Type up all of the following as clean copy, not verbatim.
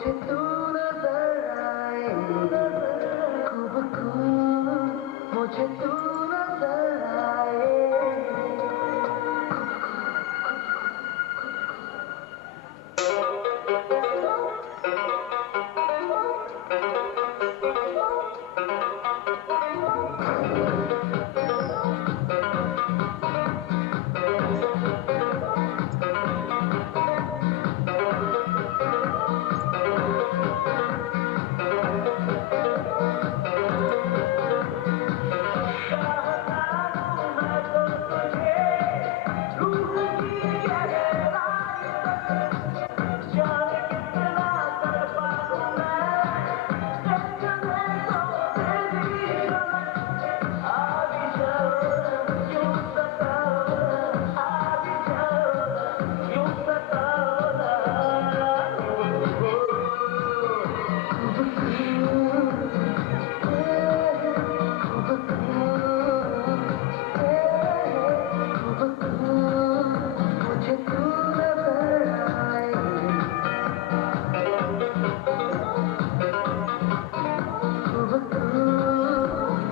मुझे तू नजर आए, खूब खूब मुझे तू नजर आए।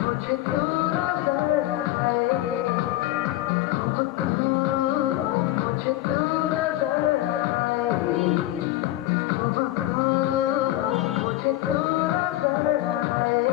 मुझे तू नजर आए, खूब खूब मुझे तू नजर आए।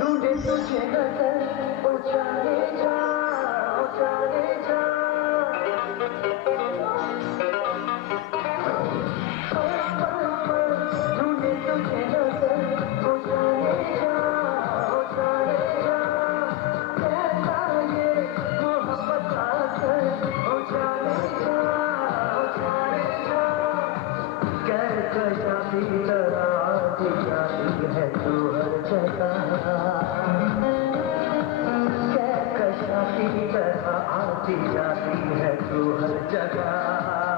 ढूंढे तुझे नजर, ओ जाने जा, ओ जाने जा। ढूंढे तुझे नजर, ओ जाने जा, ओ जाने जा। कैसा ये मोहब्बत का असर, ओ जाने जा, ओ जाने जा। कहकशा की तरह आती जाती है तू हर जगह, कहकशा की तरह आती जाती है तू हर जगह।